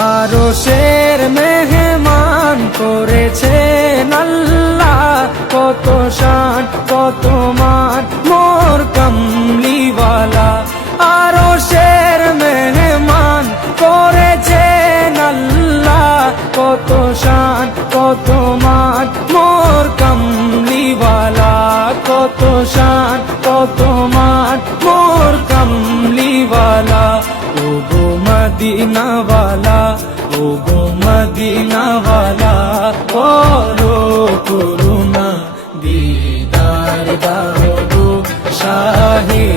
আরশের মেহমান করেছেন আল্লাহ, কত শান কত মান মোর কামলিওয়ালা। আরশের মেহমান করেছেন আল্লাহ, কত শান কত মান মোর কামলিওয়ালা, কত শান কত মান মোর কামলিওয়ালা। ও গো মদিনাওয়ালা, ও গো মদিনাওয়ালা, করো করুণা দিদার দাও গো শাহে